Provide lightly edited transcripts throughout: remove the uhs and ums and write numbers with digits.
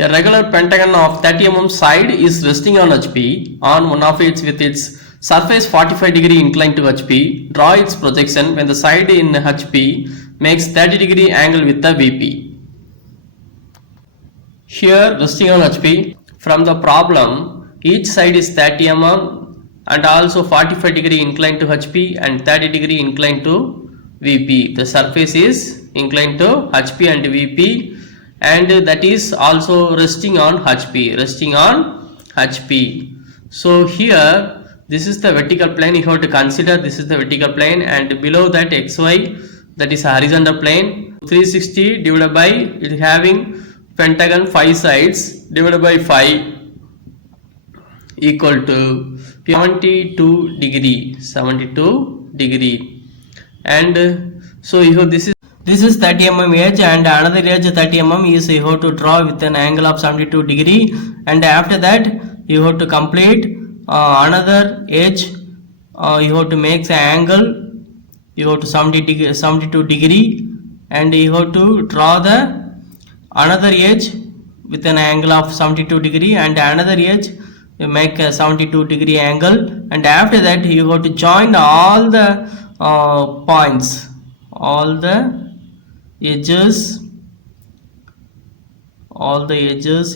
A regular pentagon of 30 mm side is resting on HP on one of its with its surface 45 degree inclined to HP. Draw its projection when the side in HP makes 30 degree angle with the VP. Here resting on HP. From the problem, each side is 30 mm and also 45 degree inclined to HP and 30 degree inclined to VP. The surface is inclined to HP and VP, and that is also resting on HP. So here this is the vertical plane. You have to consider this is the vertical plane, and below that XY, that is horizontal plane. 360 divided by it having pentagon 5 sides divided by 5 equal to 72 degree, and so you have this is 30 mm edge, and another edge 30 mm is you have to draw with an angle of 72 degree, and after that you have to complete another edge. You have to make the angle, you have to 72 degree, and you have to draw the another edge with an angle of 72 degree, and another edge you make a 72 degree angle, and after that you have to join all the points, all the edges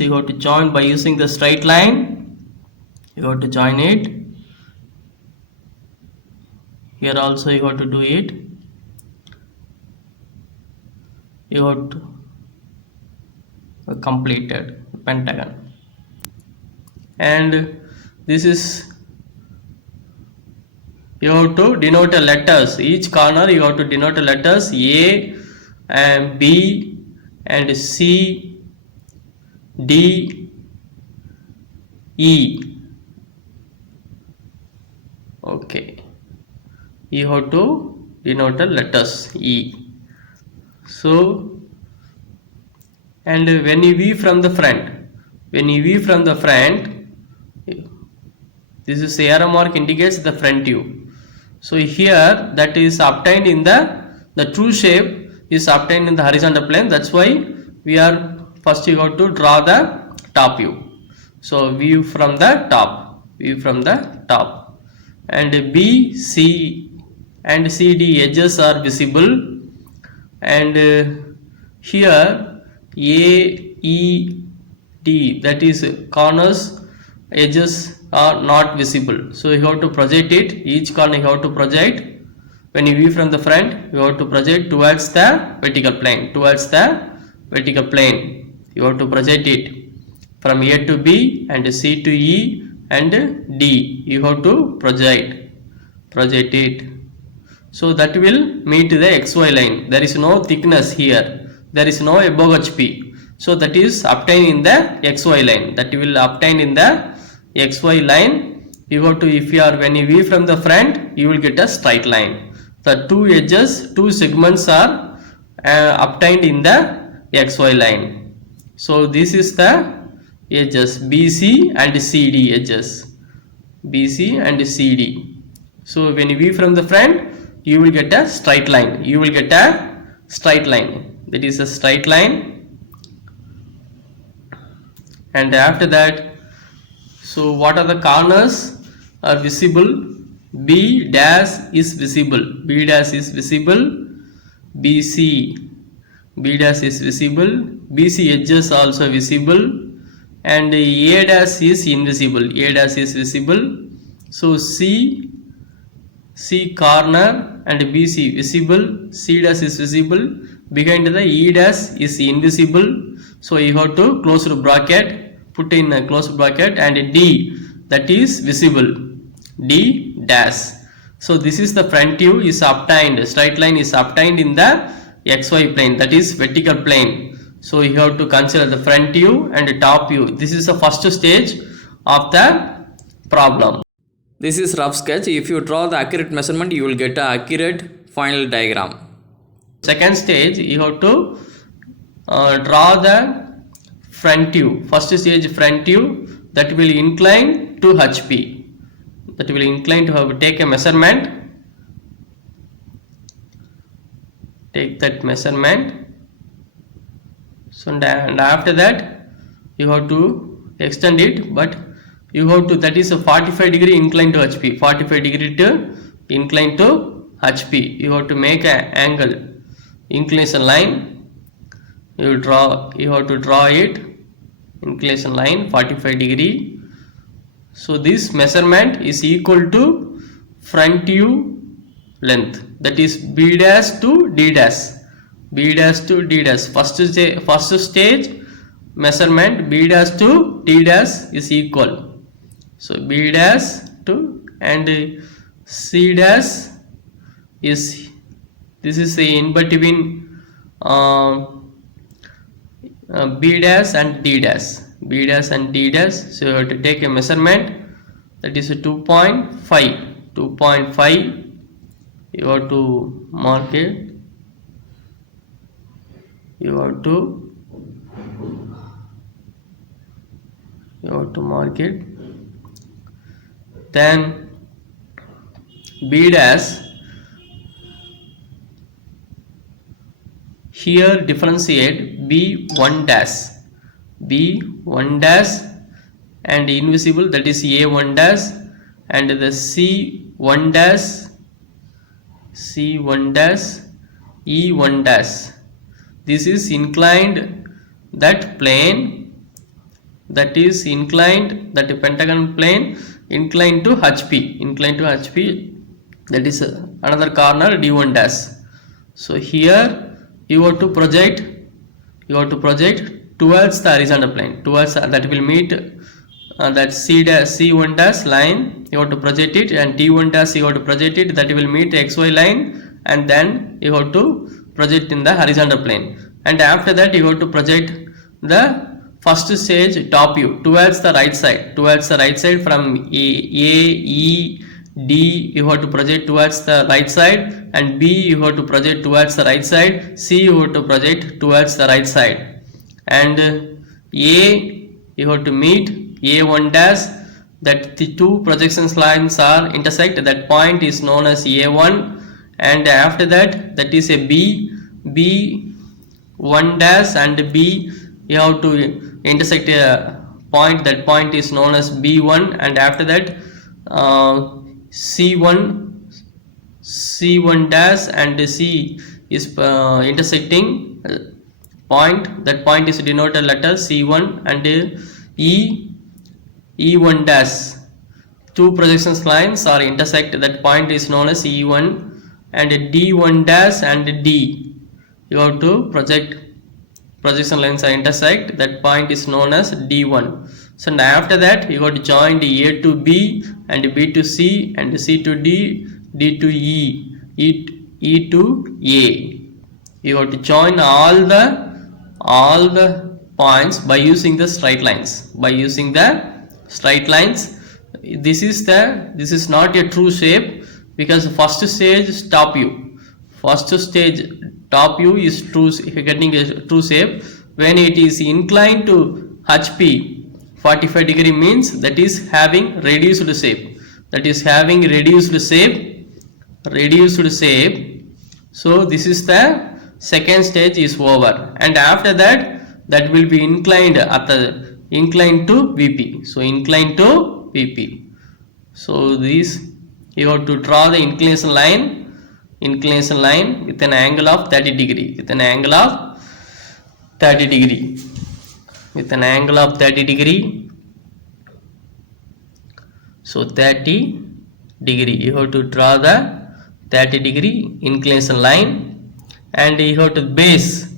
you have to join by using the straight line. You have to join it. Here also you have to do it. You have to completed pentagon, and this is you have to denote letters. Each corner you have to denote letters A and B and C, D, E. Okay, you have to denote letters E. So, and when you view from the front, this is arrow mark indicates the front view. So here that is obtained in the true shape is obtained in the horizontal plane. That's why we are first you have to draw the top view. So view from the top, and B, C and CD edges are visible, and here A, E, D, that is corners, edges are not visible. So you have to project it. Each corner you have to project. When you view from the front, you have to project towards the vertical plane. You have to project it from A to B and C to E and D. You have to project it. So that will meet the XY line. There is no thickness here. There is no above HP. So that is obtained in the XY line. That will obtain in the XY line. You have to, when you view from the front, you will get a straight line. The two edges, two segments are obtained in the XY line. So this is the edges BC and CD edges. BC and CD. So when you view from the front, you will get a straight line. That is a straight line. And after that, so what are the corners are visible? B dash is visible. B dash is visible. BC. B dash is visible. BC edges also visible. And A dash is invisible. A dash is visible. So C corner and BC visible. C dash is visible. Behind the E dash is invisible. So you have to close the bracket, put in a close bracket, and D, that is visible. D dash. So this is the front view is obtained. Straight line is obtained in the XY plane, that is vertical plane. So you have to consider the front view and the top view. This is the first stage of the problem. This is rough sketch. If you draw the accurate measurement, you will get an accurate final diagram. Second stage, you have to draw the front view. First stage front view, that will incline to HP. That will incline to have take a measurement. Take that measurement. So and after that, you have to extend it, but you have to, that is a 45 degree incline to HP, 45 degree to incline to HP. You have to make an angle inclination line. You have to draw it, inclination line 45 degree. So this measurement is equal to front view length, that is B dash to D dash, B dash to D dash. First stage measurement B dash to D dash is equal. So B dash to and C dash is, this is the in between B dash and D dash, B dash and D dash. So you have to take a measurement, that is a 2.5. You have to mark it, you have to mark it. Then B dash, here differentiate B1 dash, B1 dash and invisible, that is A1 dash, and the C1 dash, C1 dash, E1 dash. This is inclined, that plane, that is inclined, that pentagonal plane inclined to HP, inclined to HP, that is another corner D1 dash. So here you have to project towards the horizontal plane, towards that will meet that C1 dash line. You have to project it, and D1 dash you have to project it, that will meet XY line, and then you have to project in the horizontal plane. And after that you have to project the first stage top view towards the right side, from A, E, D you have to project towards the right side, and B you have to project towards the right side, C you have to project towards the right side, and A you have to meet A1 dash, that the two projections lines are intersect, that point is known as A1, and after that, that is a B1 dash and B you have to intersect a point, that point is known as B1, and after that C1 dash and C is intersecting point, that point is denoted letter C1, and E1 dash, two projections lines are intersect, that point is known as E1, and D1 dash and D you have to project, projection lines are intersect, that point is known as D1. So after that you have to join A to B and B to C and C to D, D to E, E to A. You have to join all the points by using the straight lines, This is not a true shape, because first stage top view is getting a true shape when it is inclined to HP 45 degree, means that is having reduced shape, So this is the second stage is over, and after that will be inclined to VP. So inclined to VP. So this you have to draw the inclination line with an angle of 30 degree, So 30 degree you have to draw the 30 degree inclination line, and you have to base,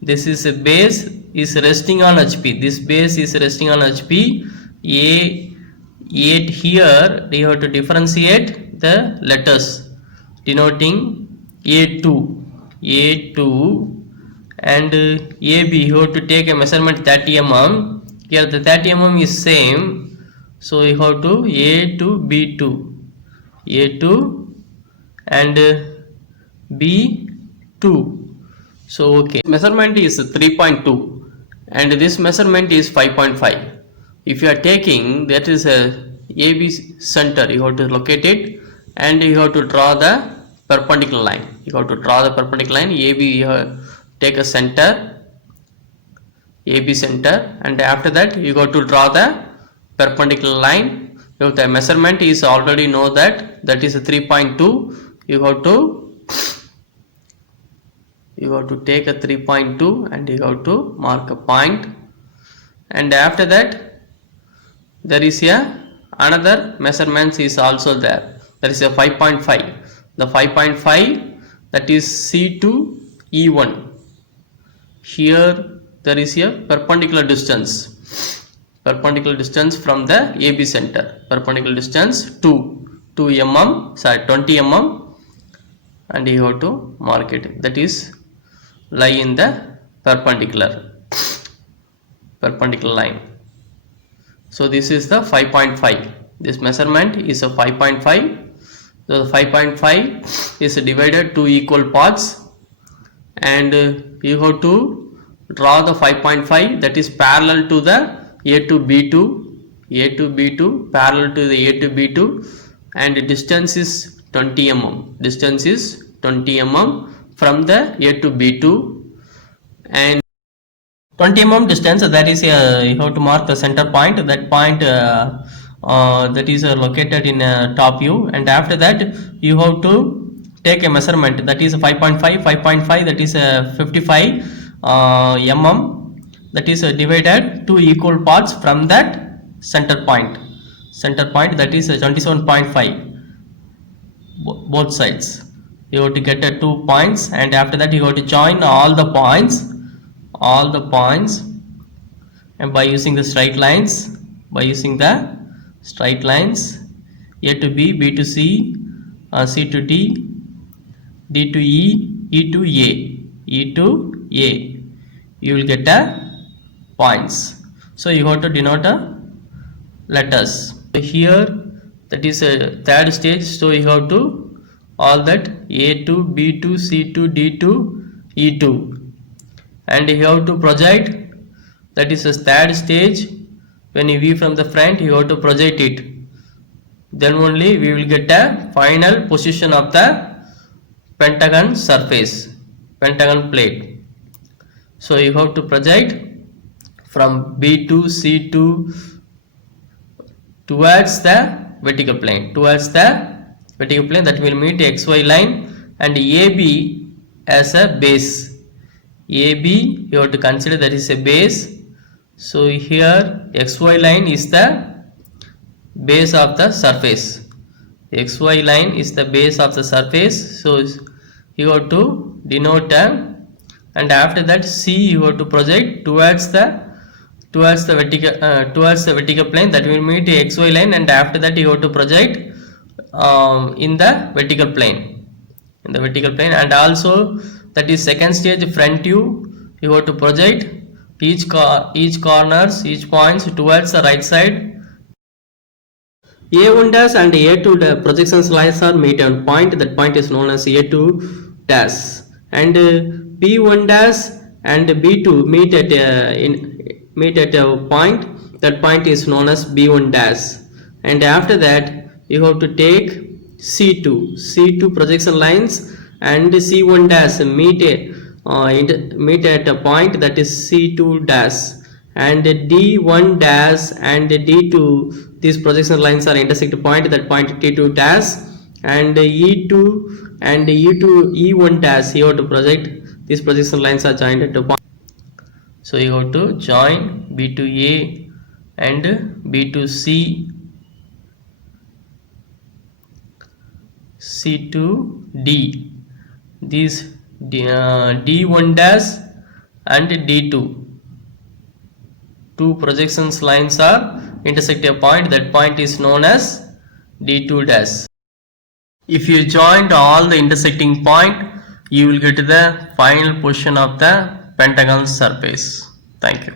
this is a base is resting on HP, this base is resting on HP. A8 here you have to differentiate the letters denoting A2, and AB you have to take a measurement 30 mm. Here the 30 mm is same, so you have to A2 B2 and B2. So okay, measurement is 3.2 and this measurement is 5.5. If you are taking, that is a AB center, you have to locate it and you have to draw the perpendicular line. AB, you have take a center AB center, and after that you go to draw the perpendicular line. If the measurement is already know that is a 3.2, you have to take a 3.2 and you have to mark a point, and after that there is a another measurements is also there, that is a 5.5, the 5.5 that is C to E1. Here there is a perpendicular distance from the AB center, perpendicular distance 2 mm, sorry 20 mm, and you have to mark it, that is lie in the perpendicular line. So this is the 5.5, this measurement is a 5.5. So the 5.5 is divided to equal parts, and you have to draw the 5.5 that is parallel to the A to B2 parallel to the A to B2, and distance is 20 mm, from the A to B2, and 20 mm distance, that is you have to mark the center point, that point that is located in top view, and after that you have to take a measurement, that is 5.5 that is 55 mm, that is divided to equal parts from that center point that is 27.5, both sides. You have to get 2 points, and after that you have to join all the points, and by using the straight lines, A to B, B to C, C to D, D to E, E to A, you will get points. So you have to denote letters. Here that is a third stage, so you have to all that A2, B2, C2, D2, E2, and you have to project, that is a third stage. When you view from the front, you have to project it, then only we will get a final position of the pentagon surface, pentagon plate. So you have to project from B2, C2 towards the vertical plane, that will meet XY line, and AB as a base. AB you have to consider that is a base. So here XY line is the base of the surface, XY line is the base of the surface, so you have to denote and after that C you have to project towards the vertical plane, that will meet the XY line, and after that you have to project in the vertical plane, and also that is second stage front view, you have to project each corners, each points towards the right side. A1 dash and A2 projections lines are meet on point, that point is known as A2 dash, and B1 dash and B2 meet at a point, that point is known as B1 dash, and after that you have to take C2 projection lines and C1 dash meet at a point, that is C2 dash, and D1 dash and D2, these projection lines are intersect point, that point T2 dash, and E2 and E1 dash you have to project, these projection lines are joined at a point. So you have to join B to A and B to C, C to D, these D1 dash and D2, two projections lines are intersect a point, that point is known as D2 dash. If you joined all the intersecting point, you will get the final position of the pentagon surface. Thank you.